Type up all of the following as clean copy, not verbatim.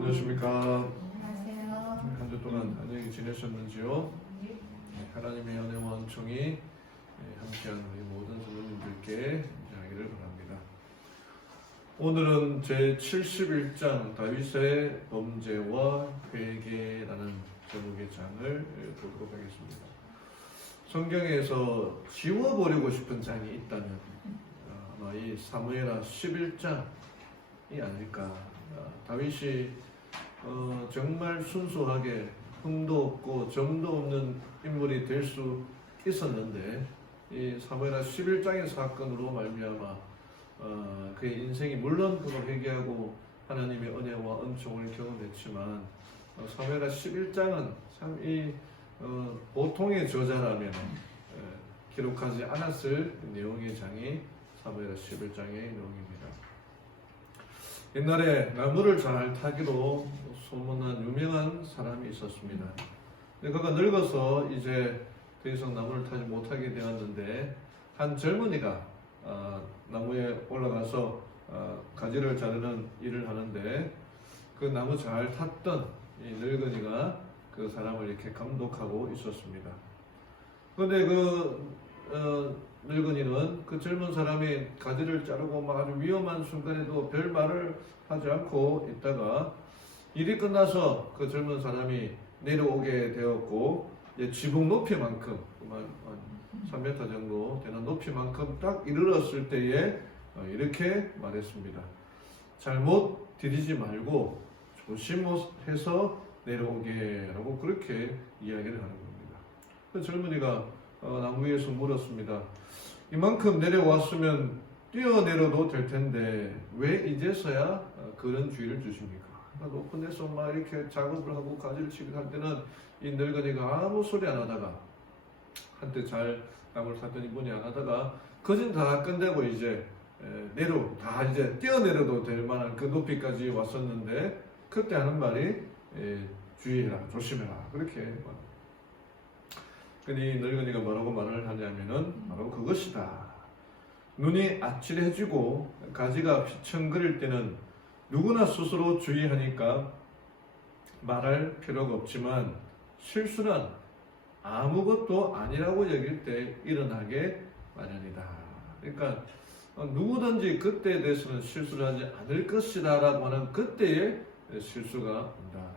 안녕하십니까. 안녕하세요. 한 주 동안 안녕히 지내셨는지요? 하나님의 은혜와 은총이 함께하는 우리 모든 성도님들께 임하기를 바랍니다. 오늘은 제 71장 다윗의 범죄와 회개라는 제목의 장을 보도록 하겠습니다. 성경에서 지워버리고 싶은 장이 있다면 아마 이 사무엘하 11장이 아닐까. 다윗이 정말 순수하게 흠도 없고 점도 없는 인물이 될 수 있었는데 이 사무엘하 11장의 사건으로 말미암아 그의 인생이 물론 그가 회개하고 하나님의 은혜와 은총을 경험했지만 사무엘하 11장은 참 이 보통의 저자라면 기록하지 않았을 내용의 장이 사무엘하 11장의 내용입니다. 옛날에 나무를 잘 타기로 소문난 유명한 사람이 있었습니다. 근데 그가 늙어서 이제 더 이상 나무를 타지 못하게 되었는데 한 젊은이가 나무에 올라가서 가지를 자르는 일을 하는데 그 나무 잘 탔던 이 늙은이가 그 사람을 이렇게 감독하고 있었습니다. 그런데 늙은이는 그 젊은 사람이 가지를 자르고 막 아주 위험한 순간에도 별 말을 하지 않고 있다가 일이 끝나서 그 젊은 사람이 내려오게 되었고 지붕 높이만큼 3m 정도 되는 높이만큼 딱 이르렀을 때에 이렇게 말했습니다. 잘못 디디지 말고 조심해서 내려오게 라고 그렇게 이야기를 하는 겁니다. 그 젊은이가 나무 위에서 물었습니다. 이만큼 내려왔으면 뛰어내려도 될 텐데 왜 이제서야 그런 주의를 주십니까? 높은 데서 막 이렇게 작업을 하고 가지를 치고 할 때는 이 늙은이가 아무 소리 안 하다가 한때 잘 나무를 탔더니 문이 안 하다가 거진 다 끝내고 이제 다 이제 뛰어내려도 될 만한 그 높이까지 왔었는데 그때 하는 말이 주의해라, 조심해라 그렇게 근데 이 늙은이가 뭐라고 말을 하냐면은 바로 그것이다. 눈이 아찔해지고 가지가 휘청거릴 때는 누구나 스스로 주의하니까 말할 필요가 없지만 실수는 아무것도 아니라고 여길 때 일어나게 마련이다. 그러니까 누구든지 그때에 대해서는 실수를 하지 않을 것이다 라고 하는 그때의 실수가 온다.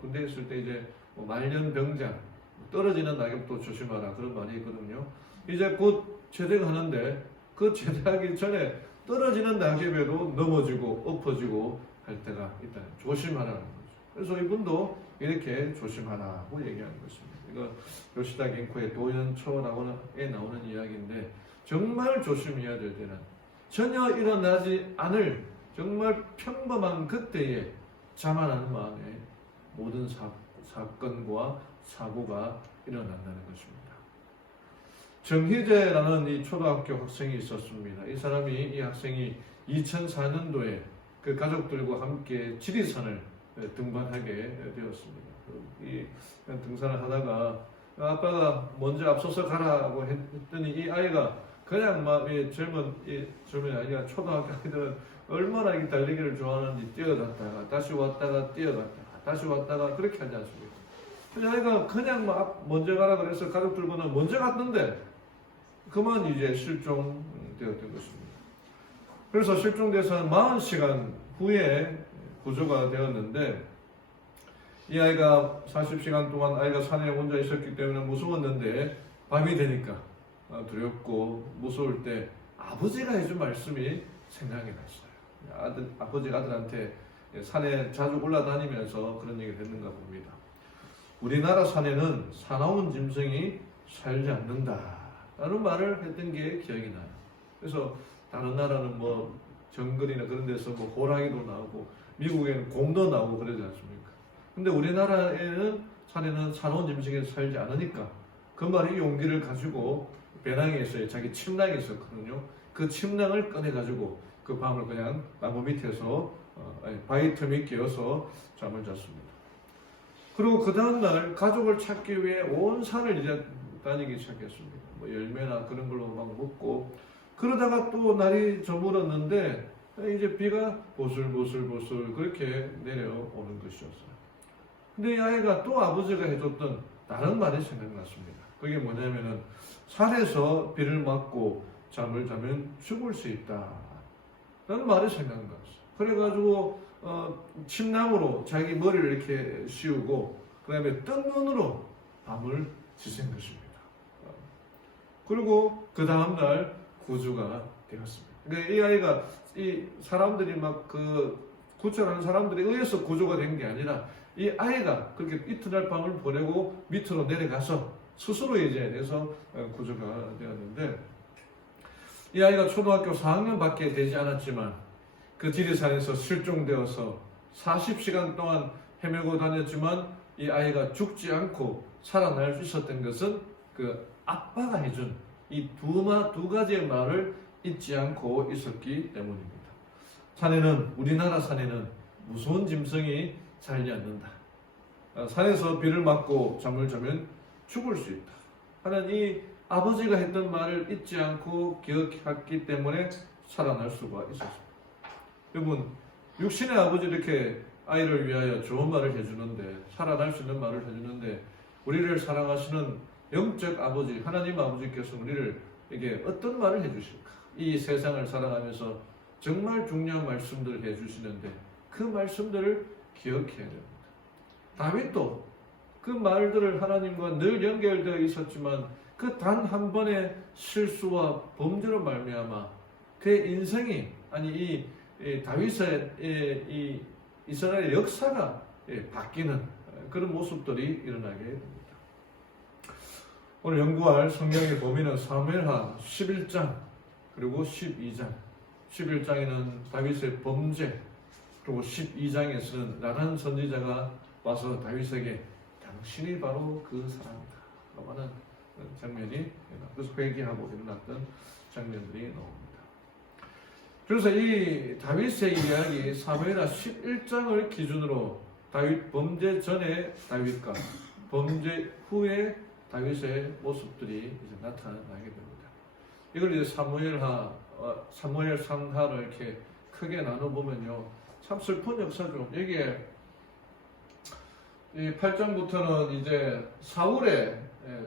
군대에 있을 때 이제 말년병장 떨어지는 낙엽도 조심하라 그런 말이 있거든요. 이제 곧 제대가 하는데 그 제대하기 전에 떨어지는 낙엽에도 넘어지고 엎어지고 할 때가 있다. 조심하라는 거죠. 그래서 이분도 이렇게 조심하라고 얘기하는 것입니다. 이거 요시다 갱코의 도연초라고에 나오는 이야기인데 정말 조심해야 될 때는 전혀 일어나지 않을 정말 평범한 그때에 자만하는 마음에 모든 사건과 사고가 일어난다는 것입니다. 정희재라는 이 초등학교 학생이 있었습니다. 이 학생이 2004년도에 그 가족들과 함께 지리산을 등반하게 되었습니다. 이 등산을 하다가 아빠가 먼저 앞서서 가라고 했더니 이 아이가 그냥 막 젊은 아이가 초등학교 아이들은 얼마나 이 달리기를 좋아하는지 뛰어갔다가 다시 왔다가 뛰어갔다가 다시 왔다가 그렇게 하지 않습니까? 그래서 아이가 그냥 막 먼저 가라 그래서 가족들보다 먼저 갔는데 그만 이제 실종되었던 것입니다. 그래서 실종돼서 한 40시간 후에 구조가 되었는데 이 아이가 40시간 동안 아이가 산에 혼자 있었기 때문에 무서웠는데 밤이 되니까 두렵고 무서울 때 아버지가 해준 말씀이 생각이 났어요. 아버지가 아들한테 산에 자주 올라다니면서 그런 얘기를 했는가 봅니다. 우리나라 산에는 사나운 짐승이 살지 않는다 라는 말을 했던 게 기억이 나요. 그래서 다른 나라는 뭐 정글이나 그런 데서 뭐 호랑이도 나오고 미국에는 곰도 나오고 그러지 않습니까? 근데 우리나라에는 산에는 사나운 짐승이 살지 않으니까 그 말이 용기를 가지고 배낭에서 자기 침낭이 있었거든요. 그 침낭을 꺼내가지고 그 밤을 그냥 나무 밑에서 바위 틈에 끼어서 잠을 잤습니다. 그리고 그 다음날 가족을 찾기 위해 온 산을 이제 다니기 시작했습니다. 뭐 열매나 그런 걸로 막 먹고 그러다가 또 날이 저물었는데 이제 비가 보슬보슬 그렇게 내려오는 것이었어요. 근데 이 아이가 또 아버지가 해줬던 다른 말이 생각났습니다. 그게 뭐냐면은 산에서 비를 맞고 잠을 자면 죽을 수 있다 라는 말이 생각났어요. 그래가지고 침낭으로 자기 머리를 이렇게 씌우고 그 다음에 뜬 눈으로 밤을 지샌 것입니다. 그리고 그 다음날 구조가 되었습니다. 그러니까 이 아이가 이 사람들이 막 구출하는 사람들에 의해서 구조가 된 게 아니라 이 아이가 그렇게 이튿날 밤을 보내고 밑으로 내려가서 스스로 이제 내서 구조가 되었는데, 이 아이가 초등학교 4학년밖에 되지 않았지만 그 지리산에서 실종되어서 40시간 동안 헤매고 다녔지만 이 아이가 죽지 않고 살아날 수 있었던 것은 그 아빠가 해준 이 두 가지의 말을 잊지 않고 있었기 때문입니다. 우리나라 산에는 무서운 짐승이 살지 않는다. 산에서 비를 맞고 잠을 자면 죽을 수 있다 하는 이 아버지가 했던 말을 잊지 않고 기억했기 때문에 살아날 수가 있었습니다. 여러분, 육신의 아버지 이렇게 아이를 위하여 좋은 말을 해주는데, 살아날 수 있는 말을 해주는데, 우리를 사랑하시는 영적 아버지, 하나님 아버지께서 우리를 이게 어떤 말을 해주실까? 이 세상을 살아가면서 정말 중요한 말씀들을 해주시는데 그 말씀들을 기억해야 됩니다. 다윗도 그 말들을 하나님과 늘 연결되어 있었지만 그 단 한 번의 실수와 범죄로 말미암아 그의 인생이, 아니 이 다윗의 이 이스라엘 역사가 바뀌는 그런 모습들이 일어나게 됩니다. 오늘 연구할 성경의 범위는 사무엘하 11장 그리고 12장. 11장에는 다윗의 범죄, 그리고 12장에서는 나단 선지자가 와서 다윗에게 당신이 바로 그 사람이다 라고 하는 장면이, 그래서 회개하고 일어났던 장면들이 나옵니다. 그래서 이 다윗의 이야기 사무엘하 11장을 기준으로 다윗 범죄 전의 다윗과 범죄 후의 다윗의 모습들이 이제 나타나게 됩니다. 이걸 이제 사무엘 상하를 이렇게 크게 나눠보면요, 참 슬픈 역사죠. 여기에 이 8장부터는 이제 사울의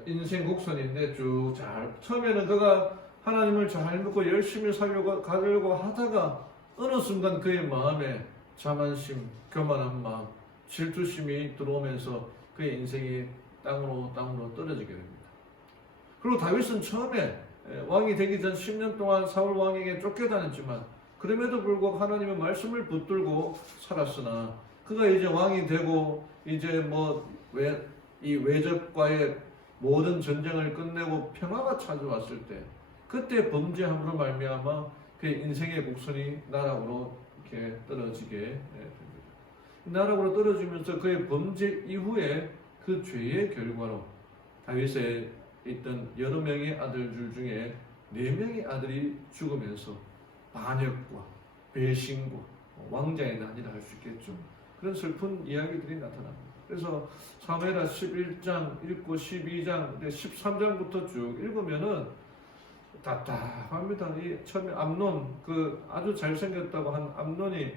인생 곡선인데 쭉 처음에는 그가 하나님을 잘 믿고 열심히 가려고 하다가 어느 순간 그의 마음에 자만심, 교만한 마음, 질투심이 들어오면서 그의 인생이 땅으로 떨어지게 됩니다. 그리고 다윗은 처음에 왕이 되기 전 10년 동안 사울 왕에게 쫓겨다녔지만 그럼에도 불구하고 하나님의 말씀을 붙들고 살았으나 그가 이제 왕이 되고 이제 이 외적과의 모든 전쟁을 끝내고 평화가 찾아왔을 때 그때 범죄함으로 말미암아 그의 인생의 곡선이 나락으로 이렇게 떨어지게 됩니다. 나락으로 떨어지면서 그의 범죄 이후에 그 죄의 결과로 다윗에 있던 여러 명의 아들들 중에 4명의 아들이 죽으면서 반역과 배신과 왕자의 난이라 할 수 있겠죠. 그런 슬픈 이야기들이 나타납니다. 그래서 사무엘하 11장 읽고 12장, 13장부터 쭉 읽으면은 답답합니다. 처음에 암논, 아주 잘생겼다고 한 암논이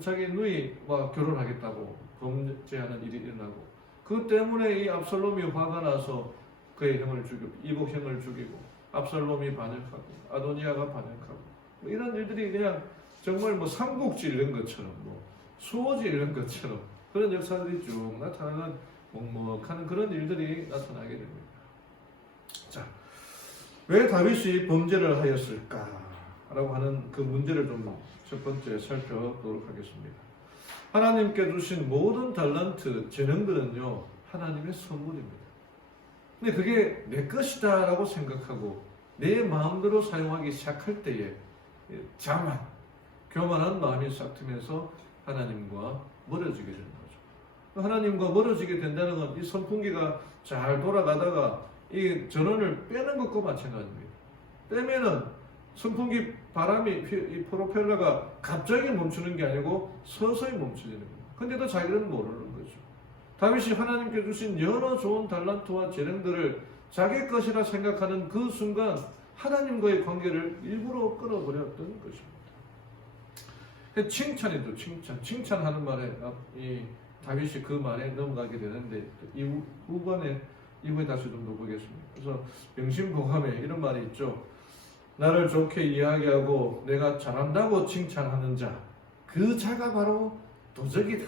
자기 누이와 결혼하겠다고 범죄하는 일이 일어나고, 그 때문에 이 압살롬이 화가 나서 그의 형을 죽이고, 이복 형을 죽이고, 압살롬이 반역하고, 아도니아가 반역하고, 이런 일들이 그냥 정말 삼국지 이런 것처럼, 수호지 이런 것처럼 그런 역사들이 쭉 나타나는 먹먹하는 그런 일들이 나타나게 됩니다. 자, 왜 다윗이 범죄를 하였을까? 라고 하는 그 문제를 좀 첫 번째 살펴보도록 하겠습니다. 하나님께 주신 모든 달란트, 재능들은요, 하나님의 선물입니다. 근데 그게 내 것이다 라고 생각하고 내 마음대로 사용하기 시작할 때에 자만, 교만한 마음이 싹트면서 하나님과 멀어지게 되는 거죠. 하나님과 멀어지게 된다는 건 이 선풍기가 잘 돌아가다가 이 전원을 빼는 것과 마찬가지입니다. 빼면은 선풍기 바람이, 이 프로펠러가 갑자기 멈추는 게 아니고 서서히 멈춰지는 거예요. 근데도 자기는 모르는 거죠. 다윗이 하나님께 주신 여러 좋은 달란트와 재능들을 자기 것이라 생각하는 그 순간 하나님과의 관계를 일부러 끊어버렸던 것입니다. 칭찬이죠, 칭찬. 칭찬하는 말에 이 다윗이 그 말에 넘어가게 되는데 이후에 다시 좀 더 보겠습니다. 그래서 명심보감에 이런 말이 있죠. 나를 좋게 이야기하고 내가 잘한다고 칭찬하는 자, 그 자가 바로 도적이다.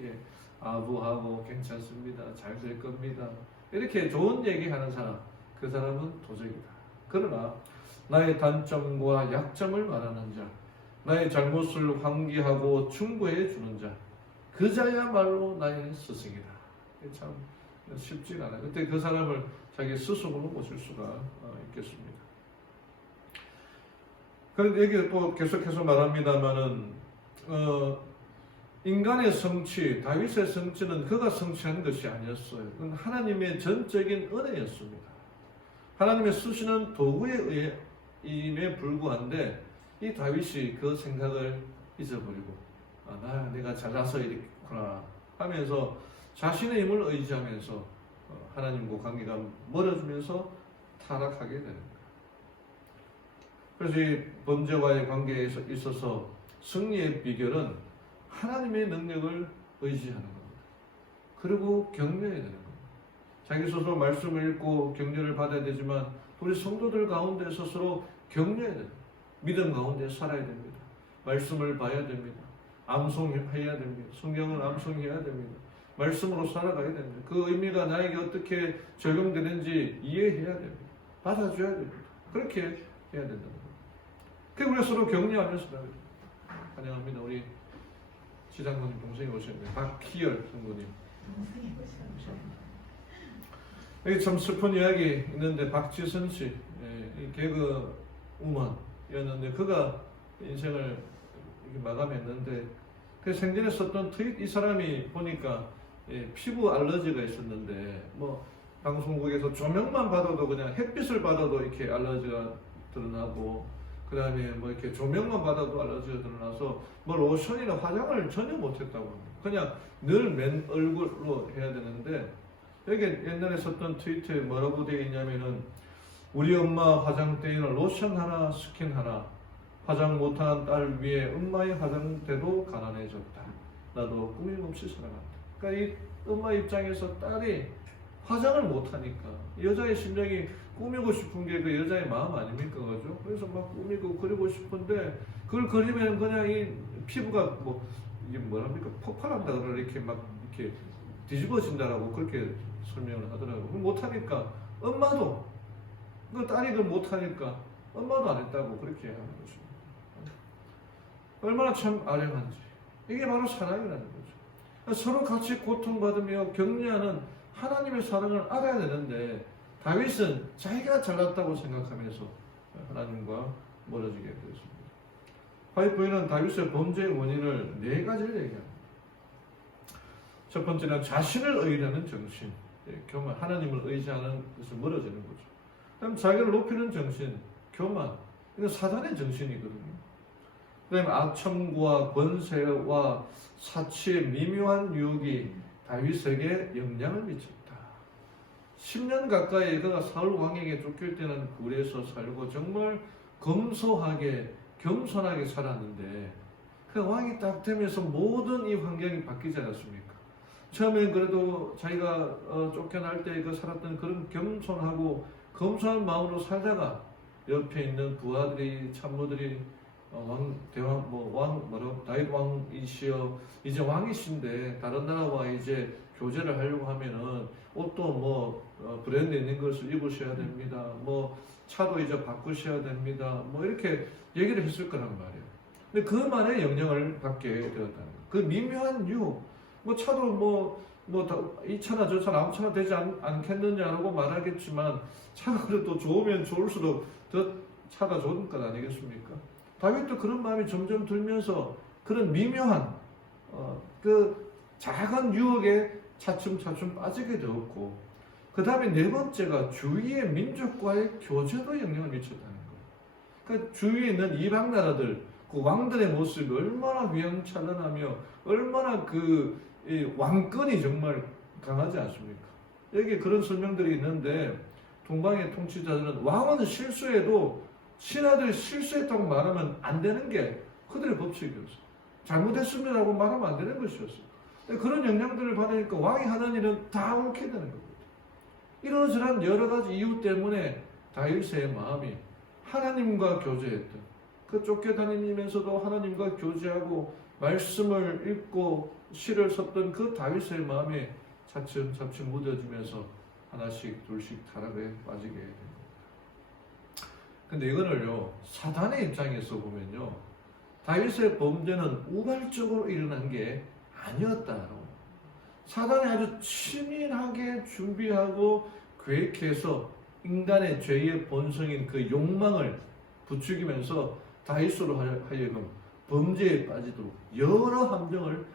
예, 아부하고 괜찮습니다. 잘 될 겁니다. 이렇게 좋은 얘기하는 사람, 그 사람은 도적이다. 그러나 나의 단점과 약점을 말하는 자, 나의 잘못을 환기하고 충고해 주는 자, 그 자야말로 나의 스승이다. 참 쉽지가 않아요. 그때 그 사람을 자기 스승으로 모실 수가 있겠습니다. 그런데 여기 또 계속해서 말합니다만은 인간의 성취, 다윗의 성취는 그가 성취한 것이 아니었어요. 그건 하나님의 전적인 은혜였습니다. 하나님의 쓰시는 도구에 의임에 불구한데 이 다윗이 그 생각을 잊어버리고 내가 잘나서 이렇구나 하면서 자신의 힘을 의지하면서 하나님과 관계가 멀어지면서 타락하게 되는 거예요. 그래서 이 범죄와의 관계에 있어서 승리의 비결은 하나님의 능력을 의지하는 겁니다. 그리고 격려해야 되는 겁니다. 자기 스스로 말씀을 읽고 격려를 받아야 되지만 우리 성도들 가운데 스스로 격려해야 됩니다. 믿음 가운데 살아야 됩니다. 말씀을 봐야 됩니다. 암송해야 됩니다. 성경을 암송해야 됩니다. 말씀으로 살아가야 됩니다. 그 의미가 나에게 어떻게 적용되는지 이해해야 됩니다. 받아줘야 됩니다. 그렇게 해야 된다는 겁니다. 그게 우리 서로 격려하면서 환영합니다. 우리 지장로님 동생이 오셨네요. 박희열 성도님. 여기 참 슬픈 이야기 있는데 박지선 씨, 개그 우먼이었는데 그가 인생을 마감했는데 그 생전에 썼던 트윗, 이 사람이 보니까 피부 알러지가 있었는데 뭐 방송국에서 조명만 받아도 그냥 햇빛을 받아도 이렇게 알러지가 드러나고 그 다음에 뭐 이렇게 조명만 받아도 알러지가 드러나서 뭐 로션이나 화장을 전혀 못했다고 합니다. 그냥 늘 맨 얼굴로 해야 되는데 여기 옛날에 썼던 트위터에 뭐라고 되어 있냐면은 우리 엄마 화장대에는 로션 하나, 스킨 하나, 화장 못한 딸 위에 엄마의 화장대도 가난해졌다. 나도 꾸밈없이 살아간다. 그러니까 이 엄마 입장에서 딸이 화장을 못하니까 여자의 심정이 꾸미고 싶은 게 그 여자의 마음 아닙니까, 그죠? 그래서 막 꾸미고 그리고 싶은데 그걸 그리면 그냥 이 피부가 뭐 이게 뭐랍니까 폭발한다 그러 이렇게 막 이렇게 뒤집어진다라고 그렇게 설명을 하더라고요. 못하니까 엄마도 그 딸이 그걸 못하니까 엄마도 안 했다고 그렇게 하는 것입니다. 얼마나 참 아련한지. 이게 바로 사랑이라는 거죠. 서로 같이 고통받으며 격려하는 하나님의 사랑을 알아야 되는데 다윗은 자기가 잘났다고 생각하면서 하나님과 멀어지게 되었습니다. 화이트보이는 다윗의 범죄의 원인을 4가지를 얘기합니다. 첫 번째는 자신을 의뢰하는 정신, 교만, 하나님을 의지하는 것을 멀어지는 거죠. 그다음 자기를 높이는 정신, 교만, 이건 사단의 정신이거든요. 그다음에 악청구와 권세와 사치의 미묘한 유혹이 다윗에게 영향을 미쳤다. 10년 가까이 그가 사울 왕에게 쫓길 때는 굴에서 살고 정말 검소하게 겸손하게 살았는데 그 왕이 딱 되면서 모든 이 환경이 바뀌지 않았습니까? 처음엔 그래도 자기가 쫓겨날 때 그 살았던 그런 겸손하고 검소한 마음으로 살다가 옆에 있는 부하들이 참모들이 다윗 왕이시여 이제 왕이신데 다른 나라와 이제 교제를 하려고 하면은 옷도 뭐 브랜드 있는 것을 입으셔야 됩니다. 뭐 차도 이제 바꾸셔야 됩니다. 뭐 이렇게 얘기를 했을 거란 말이에요. 근데 그 말에 영향을 받게 되었다는 거예요. 그 미묘한 유혹, 뭐 차도 이 차나 저 차나 아무 차나 되지 않겠느냐라고 말하겠지만 차가 그래도 좋으면 좋을수록 더 차가 좋은 것 아니겠습니까? 다윗도 그런 마음이 점점 들면서 그런 미묘한 그 작은 유혹에 차츰차츰 빠지게 되었고 그 다음에 4번째가 주위의 민족과의 교제도 영향을 미쳤다는 거예요. 그러니까 주위에 있는 이방 나라들 그 왕들의 모습이 얼마나 위험찬란하며 얼마나 그 왕권이 정말 강하지 않습니까? 여기 그런 설명들이 있는데 동방의 통치자들은 왕은 실수해도 신하들이 실수했다고 말하면 안 되는 게 그들의 법칙이었어요. 잘못했습니다라고 말하면 안 되는 것이었어요. 그런 영향들을 받으니까 왕이 하는 일은 다 옳게 되는 겁니다. 이러저런 여러 가지 이유 때문에 다윗의 마음이 하나님과 교제했던, 그 쫓겨다니면서도 하나님과 교제하고 말씀을 읽고 시를 썼던 그 다윗의 마음에 차츰차츰 무뎌지면서 하나씩 둘씩 타락에 빠지게 됩니다. 근데 이거를요, 사단의 입장에서 보면요, 다윗의 범죄는 우발적으로 일어난 게 아니었다. 사단이 아주 치밀하게 준비하고 계획해서 인간의 죄의 본성인 그 욕망을 부추기면서 다윗으로 하여금 범죄에 빠지도록 여러 함정을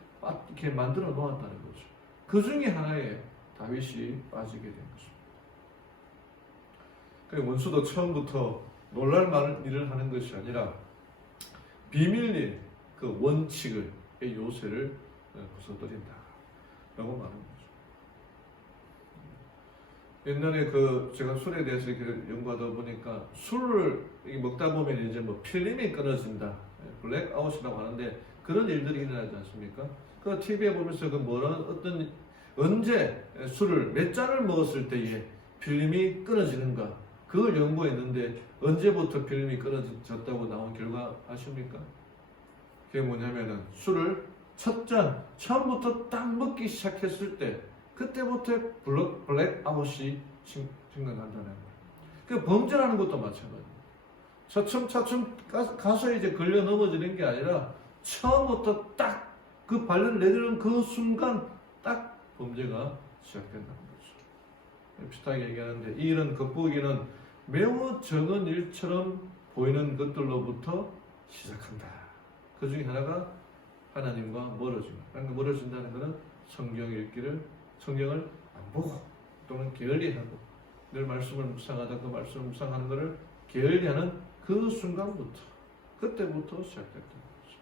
이렇게 만들어 놓았다는 거죠. 그 중에 하나에 다윗이 빠지게 된 것입니다. 원수도 처음부터 놀랄 만한 일을 하는 것이 아니라 비밀리에 그 원칙을, 요새를 부숴버린다 라고 말하는 거죠. 옛날에 제가 술에 대해서 이렇게 연구하다 보니까 술을 먹다 보면 이제 뭐 필름이 끊어진다, 블랙아웃이라고 하는데 그런 일들이 일어나지 않습니까? 그 TV에 보면서 언제 술을 몇 잔을 먹었을 때에 필름이 끊어지는가, 그걸 연구했는데 언제부터 필름이 끊어졌다고 나온 결과 아십니까? 그게 뭐냐면은 술을 첫 잔, 처음부터 딱 먹기 시작했을 때 그때부터 블랙아웃이 생겨난다는 거예요. 그 범죄라는 것도 마찬가지예요. 차츰차츰 가서 이제 걸려 넘어지는 게 아니라 처음부터 딱 그 발을 내리는 그 순간 딱 범죄가 시작된다는 거죠. 비슷하게 얘기하는데 이 일은 겉보기에는 매우 적은 일처럼 보이는 것들로부터 시작한다. 그 중에 하나가 하나님과 멀어진다는 것은 성경을 안 보고 또는 게을리하고 늘 말씀을 묵상하다 그 말씀을 묵상하는 것을 게을리하는 그 순간부터, 그때부터 시작됐다는 거죠.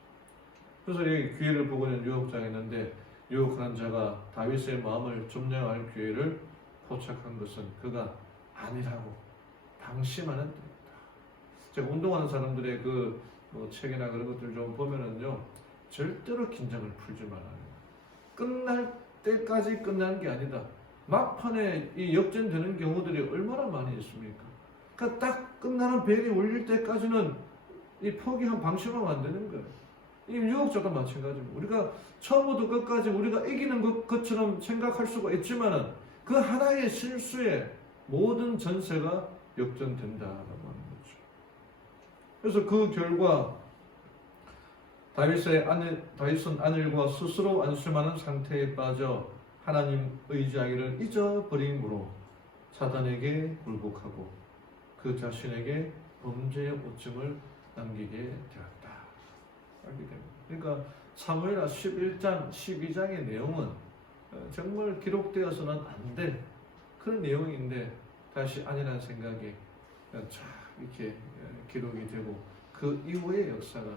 그래서 여기 기회를 보고 있는 유혹장이 있는데, 유혹하는 자가 다윗의 마음을 점령할 기회를 포착한 것은 그가 아니라고 방심하는 때입니다. 제가 운동하는 사람들의 책이나 그런 것들 좀 보면은요, 절대로 긴장을 풀지 말아야 해요. 끝날 때까지 끝난 게 아니다. 막판에 이 역전되는 경우들이 얼마나 많이 있습니까? 그러니까 딱 끝나는 벨이 울릴 때까지는 이 포기하면 방심하면 안 되는 거예요. 이 유혹자도 마찬가지입니다. 우리가 처음부터 끝까지 우리가 이기는 것처럼 생각할 수가 있지만은 그 하나의 실수에 모든 전세가 역전된다라고 하는 거죠. 그래서 그 결과 다윗은 안일과 스스로 안심하는 상태에 빠져 하나님 의지하기를 잊어버림으로 사단에게 굴복하고 그 자신에게 범죄의 오점을 남기게 되었다. 그러니까 사무엘하 11장, 12장의 내용은 정말 기록되어서는 안 될 그런 내용인데 다시 아니라는 생각이 쫙 이렇게 기록이 되고 그 이후의 역사가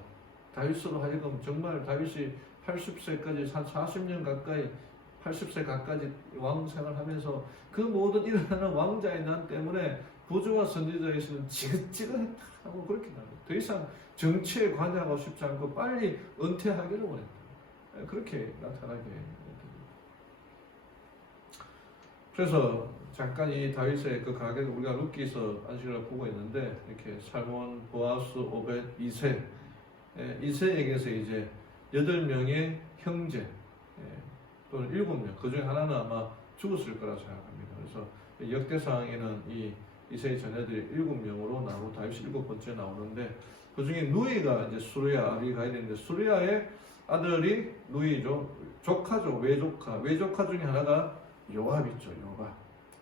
다윗으로 하여금 정말 다윗이 80세까지 한 40년 가까이 80세 가까이 왕 생활하면서 그 모든 일어나는 왕자의 난 때문에 부조와 선지자에서는 지긋지긋했다고 그렇게 나와요. 더 이상 정치에 관여하고 싶지 않고 빨리 은퇴하기를 원했다. 그렇게 나타나게 됩니다. 그래서 잠깐 이 다윗의 그 가계를 우리가 룻기서 안식을 보고 있는데 이렇게 살몬, 보아스, 오벳, 이세에게서 이제 8명의 형제 또는 7명, 그 중에 하나는 아마 죽었을 거라 생각합니다. 그래서 역대상에는 이 이세의 자녀들이 7명으로 나오고 다윗이 7번째 나오는데 그 중에 누이가 이제 수르야 아비가 있는데 수르야의 아들이 누이죠. 조카죠. 외조카 중에 하나가 요압이죠.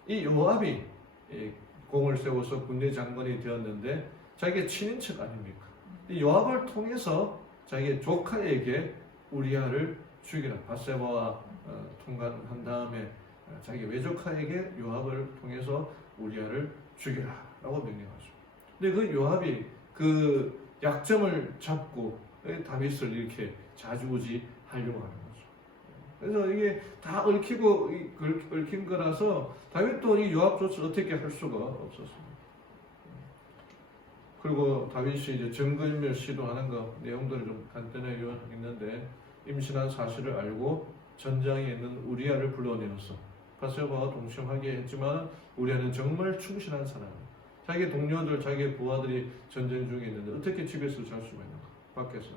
이 요압이 공을 세워서 군대 장관이 되었는데 자기의 친인척 아닙니까? 이 요압을 통해서 자기의 조카에게 우리아를 죽이라. 밧세바와 통관한 다음에 자기 외조카에게 요압을 통해서 우리아를 죽이라 라고 명령하죠. 근데 그 요압이 그 약점을 잡고 다윗을 이렇게 좌지우지하려고 하는 거죠. 그래서 이게 다 얽힌 거라서 다윗도 이 요압 조치를 어떻게 할 수가 없었습니다. 그리고 다윗이 이제 증거인멸 시도하는 거 내용들을 좀 간단하게 요약했는데, 임신한 사실을 알고 전장에 있는 우리아를 불러내어서 바세바와 동침하게 했지만 우리아는 정말 충실한 사람이에요. 자기 동료들, 자기 부하들이 전쟁 중에 있는데 어떻게 집에서 잘 수가 있는가? 밖에서.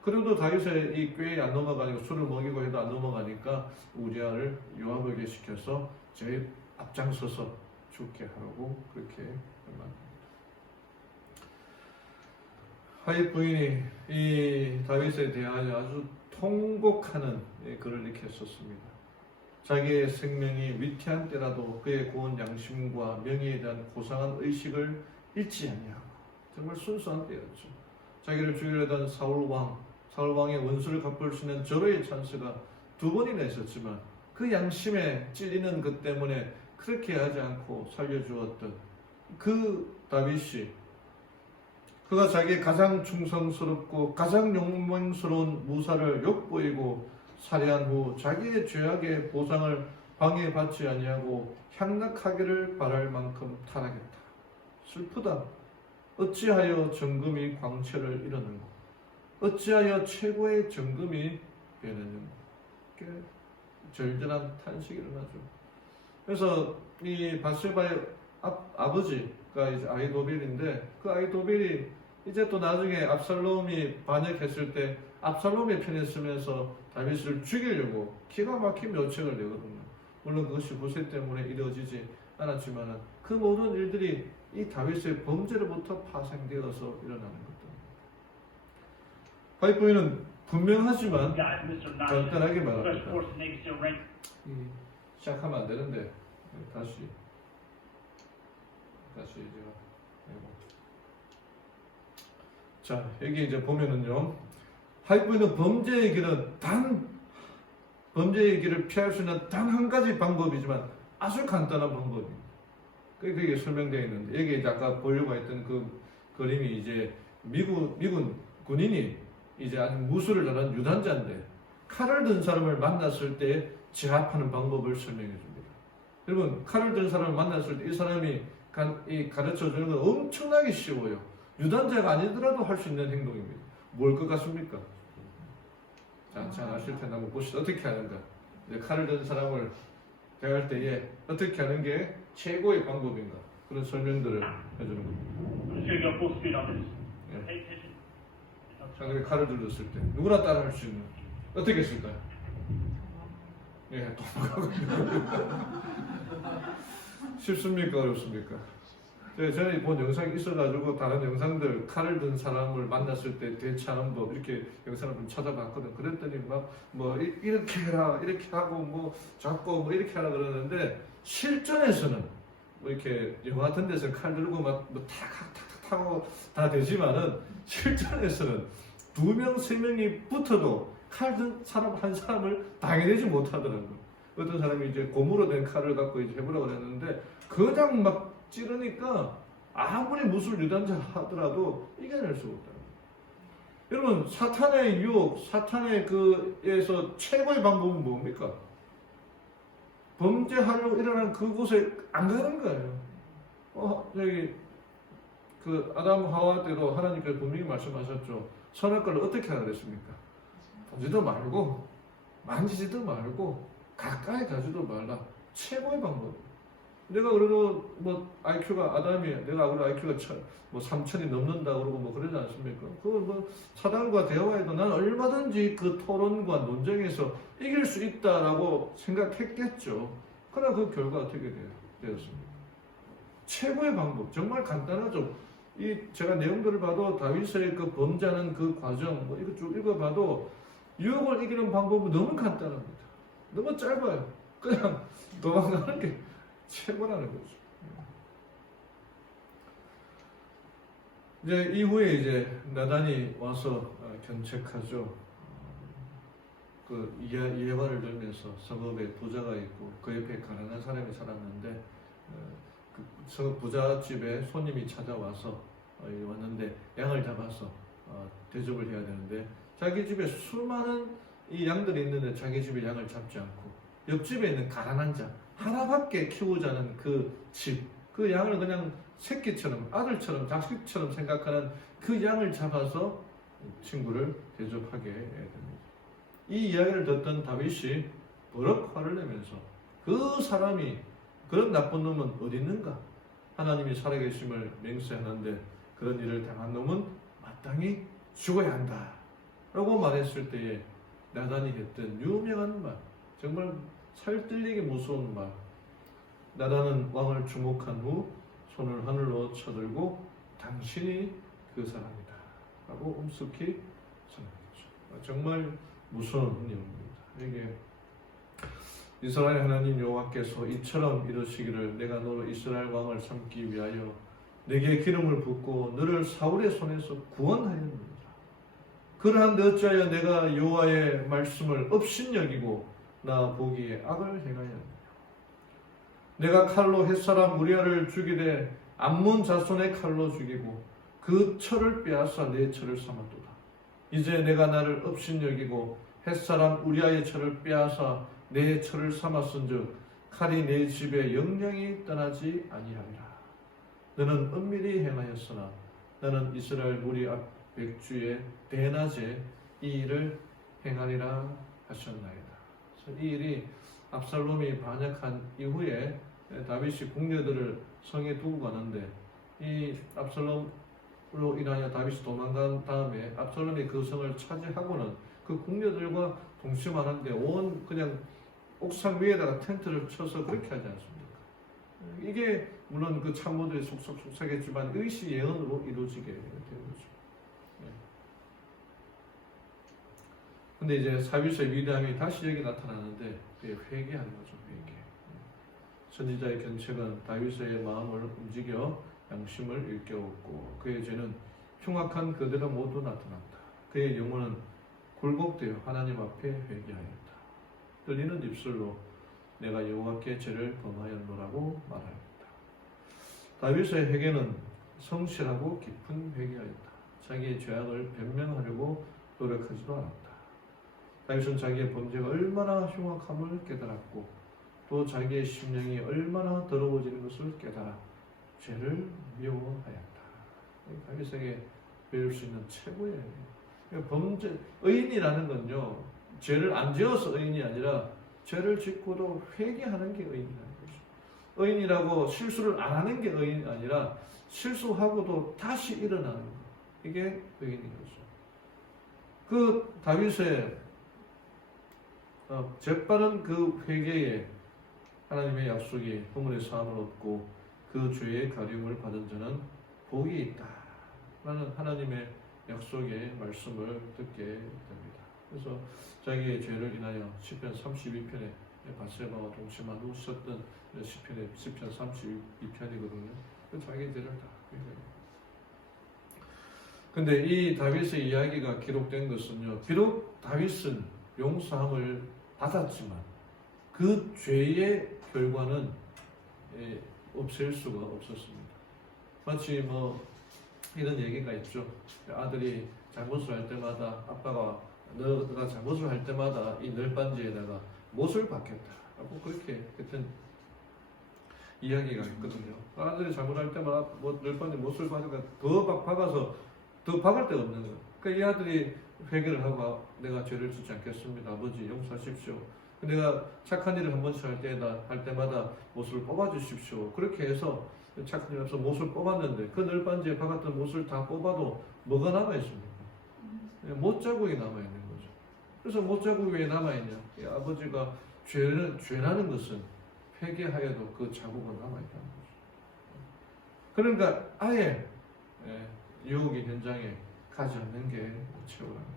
그래도 다윗의 이 꾀에 안 넘어가니까, 술을 먹이고 해도 안 넘어가니까 우리아를 요압에게 시켜서 제일 앞장서서 죽게 하라고 그렇게 말합니다. 하윗 부인이 이 다윗에 대하여 아주 통곡하는 글을 이렇게 썼습니다. 자기의 생명이 위태한 때라도 그의 고운 양심과 명예에 대한 고상한 의식을 잃지 아니하고, 정말 순수한 때였죠. 자기를 죽이려던 사울왕의 원수를 갚을 수 있는 절호의 찬스가 2번이나 있었지만 그 양심에 찔리는 것 때문에 그렇게 하지 않고 살려주었던 그 다윗이, 그가 자기의 가장 충성스럽고 가장 용맹스러운 무사를 욕보이고 살해한 후 자기의 죄악의 보상을 방해받지 아니하고 향락하기를 바랄 만큼 타락했다. 슬프다. 어찌하여 정금이 광채를 잃었는가? 어찌하여 최고의 정금이 되느냐? 절절한 탄식이 일어나죠. 그래서 이 바세바의 아버지가 이제 아히도벨인데, 그 아히도벨이 이제 또 나중에 압살롬이 반역했을 때 압살롬의 편에 서면서 다윗을 죽이려고 기가 막힌 묘책을 내거든요. 물론 그것이 후세 때문에 이루어지지 않았지만 그 모든 일들이 이 다윗의 범죄로부터 파생되어서 일어나는 것입니다. 하윗 부인은 분명하지만 간단하게 말합니다. 시작하면 안 되는데 다시 제가 자, 여기 이제 보면은요, 하윗 부인은 범죄의 길을 피할 수 있는 단 한 가지 방법이지만 아주 간단한 방법입니다. 그게 설명되어 있는데, 여기 이제 아까 보려고 했던 그 그림이 이제 미군 군인이 이제 아주 무술을 잘하는 유단자인데 칼을 든 사람을 만났을 때 제압하는 방법을 설명해 줍니다. 여러분, 칼을 든 사람을 만났을 때 이 사람이 가르쳐 주는 건 엄청나게 쉬워요. 유단자가 아니더라도 할 수 있는 행동입니다. 뭘 것 같습니까? 잘 아실 텐데 한번 보시죠. 어떻게 하는가. 칼을 든 사람을 대할 때에 어떻게 하는 게 최고의 방법인가, 그런 설명들을 해주는 겁니다. 상대방이 칼을 들었을 때 누구나 따라 할 수 있는, 어떻게 했을까요? 도망가고 쉽습니까? 어렵습니까? 전에 본 영상이 있어가지고 다른 영상들, 칼을 든 사람을 만났을 때 대처하는 법, 이렇게 영상을 좀 찾아봤거든. 그랬더니 뭐 이렇게 해라, 이렇게 하고 뭐 잡고 뭐 이렇게 하라 그러는데, 실전에서는 뭐 이렇게 영화 같은 데서 칼 들고 막 뭐 탁탁탁 타고 다 되지만은, 실전에서는 2명, 3명이 붙어도 칼 든 사람 한 사람을 당해내지 못하더라고요. 어떤 사람이 이제 고무로 된 칼을 갖고 이제 해보라고 그랬는데, 그냥 막 찌르니까 아무리 무술 유단자 하더라도 이겨낼 수가 없다. 여러분, 사탄의 유혹, 사탄의 그에서 최고의 방법은 뭡니까? 범죄하려고 일어난 그곳에 안 가는 거예요. 여기 그 아담 하와 때도 하나님께서 분명히 말씀하셨죠. 선할 걸 어떻게 하라 그랬습니까? 보지도 말고 만지지도 말고 가까이 가지도 말라. 최고의 방법. 내가 그래도 뭐 IQ가 아담이, 내가 우리 IQ가 3000이 넘는다 그러고 뭐 그러지 않습니까? 뭐 사단과 대화해도 난 얼마든지 그 토론과 논쟁에서 이길 수 있다라고 생각했겠죠. 그러나 그 결과 어떻게 되었습니까? 최고의 방법, 정말 간단하죠. 제가 내용들을 봐도 다윗의 그 범죄하는 그 과정, 뭐 이거 쭉 읽어봐도 유혹을 이기는 방법은 너무 간단합니다. 너무 짧아요. 그냥 도망가는 게 최고라는 거죠. 이제 이후에 이제 나단이 와서 견책하죠. 그 예화를 들면서 성읍에 부자가 있고 그 옆에 가난한 사람이 살았는데, 그 성읍 부잣집에 손님이 찾아와서 왔는데 양을 잡아서 대접을 해야 되는데, 자기 집에 수많은 이 양들이 있는데 자기 집에 양을 잡지 않고 옆집에 있는 가난한 자 하나밖에 키우자는 그 집, 그 양을 그냥 새끼처럼, 아들처럼, 자식처럼 생각하는 그 양을 잡아서 친구를 대접하게 됩니다. 이 이야기를 듣던 다윗이 버럭 화를 내면서 그 사람이, 그런 나쁜 놈은 어디 있는가? 하나님이 살아계심을 맹세하는데 그런 일을 당한 놈은 마땅히 죽어야 한다 라고 말했을 때에 나단이 했던 유명한 말, 정말 살뜰리게 무서운 말. 나단은 왕을 주목한 후 손을 하늘로 쳐들고 당신이 그 사람이다 라고 엄숙히 선언했죠. 정말 무서운 내용입니다. 이게 이스라엘 하나님 여호와께서 이처럼 이러시기를 내가 너로 이스라엘 왕을 삼기 위하여 내게 기름을 붓고 너를 사울의 손에서 구원하였느니라. 그러한데 어찌하여 내가 여호와의 말씀을 업신여기고 나 보기에 악을 행하였느냐. 내가 칼로 햇사람 우리아를 죽이되 암몬 자손의 칼로 죽이고 그 철을 빼앗아 내 철을 삼았도다. 이제 내가 나를 업신여기고 햇사람 우리아의 철을 빼앗아 내 철을 삼았은즉 칼이 내 집에 영영이 떠나지 아니하리라. 너는 은밀히 행하였으나 나는 이스라엘 무리 앞 백주의 대낮에 이 일을 행하리라 하셨나이다. 이 일이 압살롬이 반역한 이후에 다윗이 궁녀들을 성에 두고 가는데 이 압살롬으로 인하여 다윗이 도망간 다음에 압살롬이 그 성을 차지하고는 그 궁녀들과 동침하는데 온 그냥 옥상 위에다가 텐트를 쳐서 그렇게 하지 않습니까? 이게 물론 그 참모들이 속삭했지만 의시 예언으로 이루어지게 된 거죠. 근데 이제 다윗의 위대함이 다시 여기 나타나는데 그게 회개하는 거죠. 회개. 선지자의 견책은 다윗의 마음을 움직여 양심을 일깨웠고 그의 죄는 흉악한 그대로 모두 나타났다. 그의 영혼은 굴복되어 하나님 앞에 회개하였다. 떨리는 입술로 내가 여호와께 죄를 범하였노라고 말하였다. 다윗의 회개는 성실하고 깊은 회개하였다. 자기의 죄악을 변명하려고 노력하지도 않았다. 다윗은 자기의 범죄가 얼마나 흉악함을 깨달았고 또 자기의 심령이 얼마나 더러워지는 것을 깨달아 죄를 미워하였다. 다윗에게 배울 수 있는 최고의 범죄, 의인이라는 건요, 죄를 안 지어서 의인이 아니라 죄를 짓고도 회개하는 게 의인이라는 거죠. 의인이라고 실수를 안 하는 게 의인이 아니라 실수하고도 다시 일어나는 것, 이게 의인인 거죠. 그 다윗의 재빠른 그 회개에 하나님의 약속이 허물의 사함을 얻고 그 죄의 가리움을 받은 자는 복이 있다 라는 하나님의 약속의 말씀을 듣게 됩니다. 그래서 자기의 죄를 인하여 시편 32편에 바세바와 동침한 후 썼던 시편 32편이거든요. 자기의 죄를 다 회개합니다. 근데 이 다윗의 이야기가 기록된 것은요, 비록 다윗은 용서함을 받았지만 그 죄의 결과는 없앨 수가 없었습니다. 마치 이런 얘기가 있죠. 아들이 잘못을 할 때마다 아빠가 너가 잘못을 할 때마다 이 널빤지에다가 못을 박겠다 라고 그렇게 했던 이야기가 있거든요. 아들이 잘못할 때마다 널빤지 못을 박으니까 더 박아서 더 박을 데가 없는 거예요. 그러니까 이 아들이 회개를 하고 내가 죄를 짓지 않겠습니다. 아버지 용서하십시오. 내가 착한 일을 한 번씩 할 때마다 못을 뽑아주십시오. 그렇게 해서 착한 일을 해서 못을 뽑았는데 그 널빤지에 박았던 못을 다 뽑아도 뭐가 남아있습니까? 못자국이 남아있는 거죠. 그래서 못자국이 왜 남아있냐? 아버지가 죄라는 것은 회개하여도 그 자국은 남아있다는 거죠. 그러니까 아예 유혹의 현장에 가지 않는 게 최고랍니다.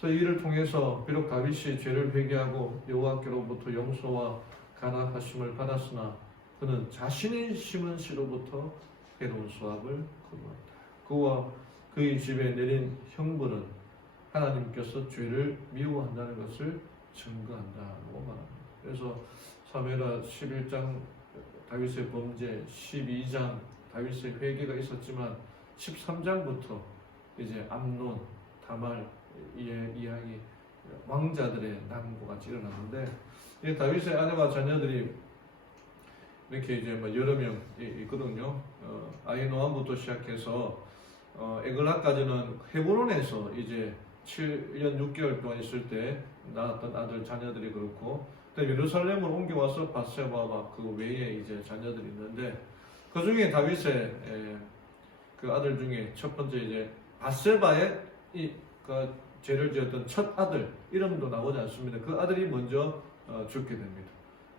그래서 이를 통해서 비록 다윗이 죄를 회개하고 여호와께로부터 용서와 간합하심을 받았으나 그는 자신이 심은 씨로부터 해로운 수확을 거두었다. 그와 그의 집에 내린 형벌은 하나님께서 죄를 미워한다는 것을 증거한다고 말합니다. 그래서 사무엘하 11장 다윗의 범죄, 12장 다윗의 회개가 있었지만 13장부터 이제 암논, 다말 이야기, 왕자들의 난고가 일어났는데 이 다윗의 아내와 자녀들이 이렇게 이제 뭐 여러 명 있거든요. 아히노암부터 시작해서 에글라까지는 헤브론에서 이제 7년 6개월 동안 있을 때 낳았던 아들 자녀들이 그렇고, 또 예루살렘으로 옮겨와서 바세바와 그 외에 이제 자녀들이 있는데, 그 중에 다윗의 그 아들 중에 첫 번째 이제 바세바의 그 죄를 지었던 첫 아들 이름도 나오지 않습니다. 그 아들이 먼저 죽게 됩니다.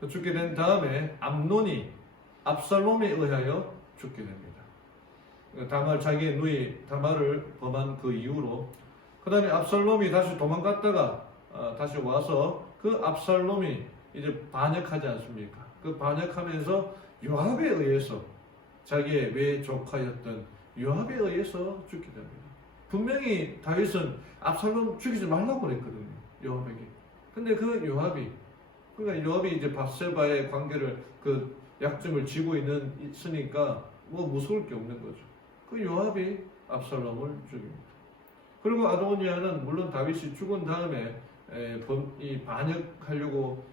죽게 된 다음에 암논이 압살롬에 의하여 죽게 됩니다. 자기의 누이 다말을 범한 그 이후로, 그 다음에 압살롬이 다시 도망갔다가 다시 와서 그 압살롬이 이제 반역하지 않습니까? 그 반역하면서 요압에 의해서, 자기의 외조카였던 요압에 의해서 죽게 됩니다. 분명히 다윗은 압살롬 죽이지 말라고 그랬거든요, 요압에게. 근데 그 요압이, 그러니까 요압이 이제 바세바의 관계를, 그 약점을 쥐고 있으니까 뭐 무서울 게 없는 거죠. 그 요압이 압살롬을 죽입니다. 그리고 아도니아는 물론 다윗이 죽은 다음에 이 반역하려고,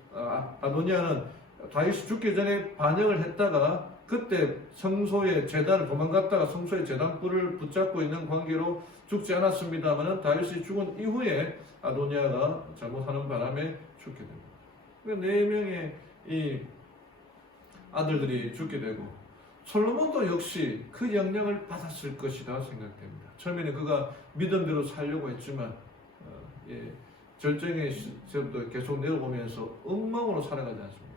아도니아는 다윗이 죽기 전에 반역을 했다가 그때 성소의 제단을 도망갔다가 성소의 제단불을 붙잡고 있는 관계로 죽지 않았습니다만, 다윗이 죽은 이후에 아도니아가 잘못하는 바람에 죽게 됩니다. 그러니까 4명의 이 아들들이 죽게 되고, 솔로몬도 역시 그 영향을 받았을 것이라 생각됩니다. 처음에는 그가 믿음대로 살려고 했지만 절정에서부터 계속 내려오면서 엉망으로 살아가지 않습니까?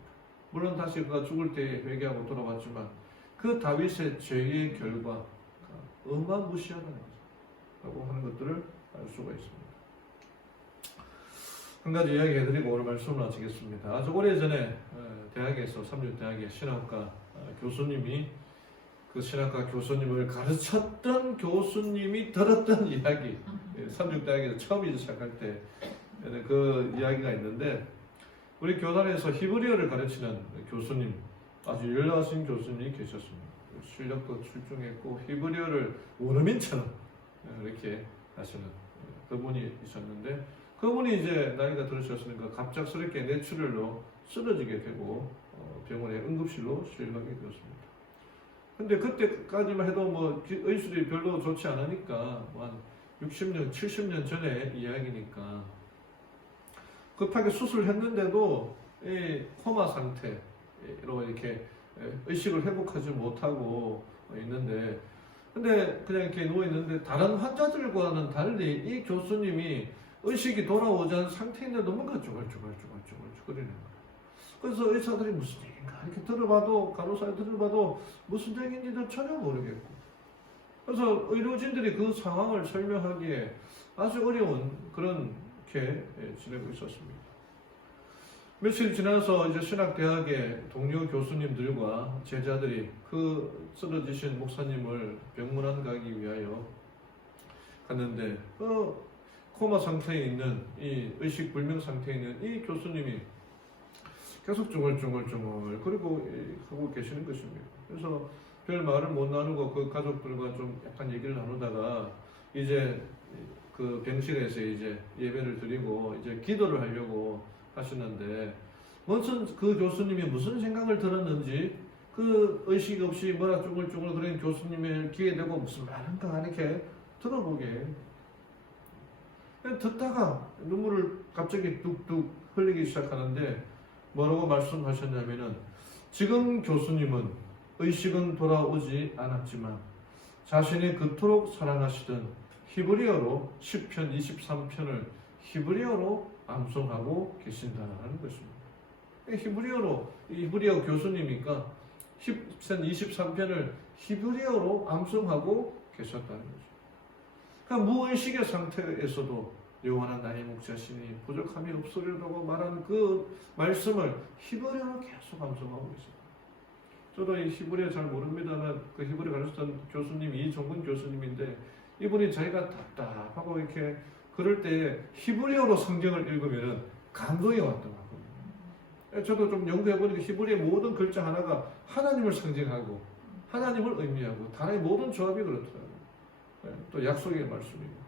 물론 다시 그가 죽을 때 회개하고 돌아왔지만 그 다윗의 죄의 결과가 어마무시하다는 거죠. 하는 것들을 알 수가 있습니다. 한 가지 이야기 해드리고 오늘 말씀을 마치겠습니다. 아주 오래전에 대학에서, 삼육대학의 신학과 교수님이, 그 신학과 교수님을 가르쳤던 교수님이 들었던 이야기, 삼육대학에서 처음 시작할 때 그 이야기가 있는데, 우리 교단에서 히브리어를 가르치는 교수님, 아주 연로하신 교수님이 계셨습니다. 실력도 출중했고 히브리어를 원어민처럼 이렇게 하시는 그분이 있었는데, 그분이 이제 나이가 들으셨으니까 갑작스럽게 뇌출혈로 쓰러지게 되고 병원에 응급실로 실려가게 되었습니다. 근데 그때까지만 해도 뭐 의술이 별로 좋지 않으니까 한 60년, 70년 전의 이야기니까 급하게 수술했는데도 이 코마 상태로 이렇게 의식을 회복하지 못하고 있는데, 근데 그냥 이렇게 누워 있는데 다른 환자들과는 달리 이 교수님이 의식이 돌아오지 않은 상태인데도 뭔가 쭈글쭈글거리는 거예요. 그래서 의사들이 무슨 얘기인가 이렇게 들어봐도, 간호사에 들어봐도 무슨 얘기인지도 전혀 모르겠고, 그래서 의료진들이 그 상황을 설명하기에 아주 어려운 그렇게 지내고 있었습니다. 며칠 지나서 이제 신학대학의 동료 교수님들과 제자들이 그 쓰러지신 목사님을 병문안 가기 위하여 갔는데, 코마 상태에 있는, 이 의식 불명 상태에 있는 이 교수님이 계속 중얼중얼 그리고 하고 계시는 것입니다. 그래서 별 말을 못 나누고 그 가족들과 좀 약간 얘기를 나누다가 이제 그 병실에서 이제 예배를 드리고 이제 기도를 하려고 하시는데, 무슨 그 교수님이 무슨 생각을 들었는지 그 의식 없이 뭐라 쭈글쭈글 거리는 교수님의 귀에 대고 무슨 말인가 이렇게 들어보게 듣다가 눈물을 갑자기 뚝뚝 흘리기 시작하는데, 뭐라고 말씀하셨냐면은, 지금 교수님은 의식은 돌아오지 않았지만 자신이 그토록 사랑하시던 히브리어로 시편 23편을 히브리어로 암송하고 계신다는 것입니다. 히브리어 교수님이니까 시편 23편을 히브리어로 암송하고 계셨다는 거죠. 그러니까 무의식의 상태에서도 영원한 나의 목자시니 부족함이 없으리라고 말한 그 말씀을 히브리어로 계속 암송하고 있습니다. 저도 이 히브리어 잘 모릅니다만 그 히브리어 가르쳤던 교수님이 이종근 교수님인데, 이분이 자기가 답답하고 이렇게 그럴 때 히브리어로 성경을 읽으면 감동이 왔더라고요. 저도 좀 연구해보니까 히브리어의 모든 글자 하나가 하나님을 상징하고 하나님을 의미하고 단어의 모든 조합이 그렇더라고요. 또 약속의 말씀이고.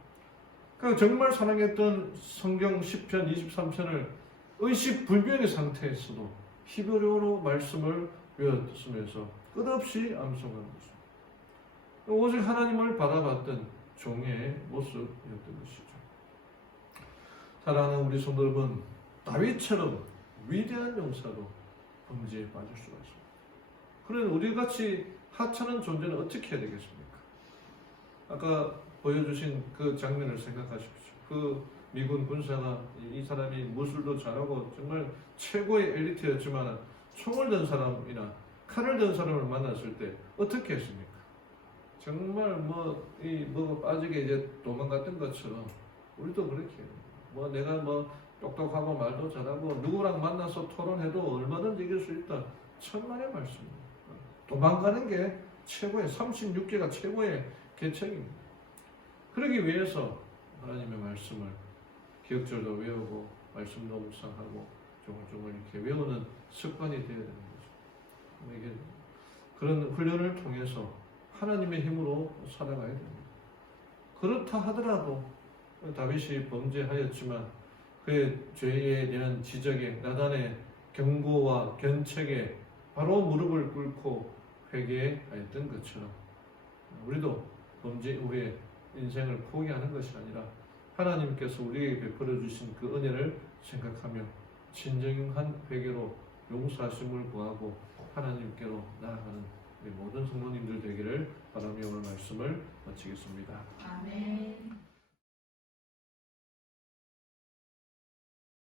그러니까 정말 사랑했던 성경 시편 23편을 의식 불명의 상태에서도 히브리어로 말씀을 외웠으면서 끝없이 암송한 모습. 오직 하나님을 바라봤던 종의 모습이었던 것이죠. 사랑하는 우리 성도 여러분, 다윗처럼 위대한 용사도 범죄에 빠질 수가 있습니다. 그러면 우리같이 하찮은 존재는 어떻게 해야 되겠습니까? 아까 보여주신 그 장면을 생각하십시오. 그 미군 군사가 이 사람이 무술도 잘하고 정말 최고의 엘리트였지만 총을 든 사람이나 칼을 든 사람을 만났을 때 어떻게 했습니까? 정말 뭐가 빠지게 이제 도망갔던 것처럼 우리도 그렇게 해요. 내가 똑똑하고 말도 잘하고 누구랑 만나서 토론해도 얼마든지 이길 수 있다. 천만의 말씀입니다. 도망가는 게 최고의 36개가 최고의 계책입니다. 그러기 위해서 하나님의 말씀을 기억절도 외우고 말씀도 묵상하고 조금조금 이렇게 외우는 습관이 되어야 되는 거죠. 이게 그런 훈련을 통해서 하나님의 힘으로 살아가야 됩니다. 그렇다 하더라도 다윗이 범죄하였지만 그의 죄에 대한 지적에 나단의 경고와 견책에 바로 무릎을 꿇고 회개하였던 것처럼 우리도 범죄 후에 인생을 포기하는 것이 아니라 하나님께서 우리에게 베풀어 주신 그 은혜를 생각하며 진정한 회개로 용서하심을 구하고 하나님께로 나아가는 우리 모든 성도님들 되기를 바라며 오늘 말씀을 마치겠습니다. 아멘.